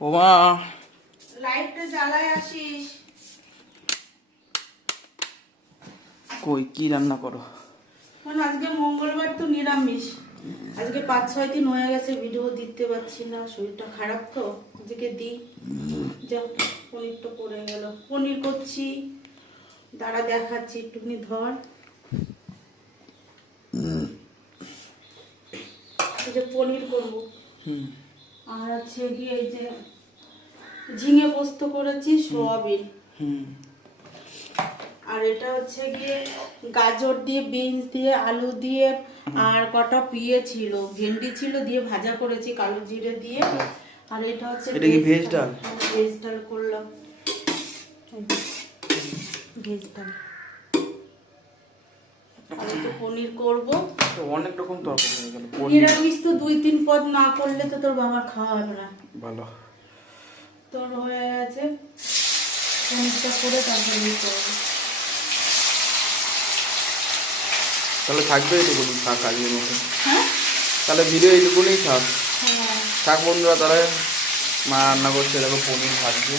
ওমা লাইটটা জ্বালায় আসিস। কই কি রান্না করো? কারণ আজকে মঙ্গলবার তো নিরামিষ। আজকে 5-6 দিন হয়ে গেছে ভিডিও দিতে পারছি না, শরীরটা খারাপ তো। আজকে দিই যা। পনির তো পড়ে গেল, পনির করছি, দাঁড়া দেখাচ্ছি, একটুখানি ধর। এই যে পনির করবো। আর হচ্ছে গিয়ে এই যে ঝিঙে পোস্ত করেছি, সোয়াবিন। আর এটা হচ্ছে গিয়ে গাজর দিয়ে, বিনস দিয়ে, আলু দিয়ে, আর কটা পিয়ে ছিল, ভেন্ডি ছিল, দিয়ে ভাজা করেছি কালো জিরে দিয়ে। আর এটা হচ্ছে এটা কি ভেজ ডাল? ভেজ ডাল করলাম, ভেজ ডাল। আর একটু পনির করবো। অনেক রকম তরকারি হয়ে গেল। নিরামিষ তো 2-3 পদ না করলে তো তোর বাবা খাওয়া হবে না। ভালো। তোর হয়ে গেছে, পনিরটা করে তারপরে করবো। তাহলে থাকবে এইটুকুনি, থাক আজকের মতো। হ্যাঁ তাহলে ভিডিও এইটুকুনি থাক। হ্যাঁ। থাক বন্ধুরা, তাহলে মা রান্না করছে, দেখো পনির ভাজছে।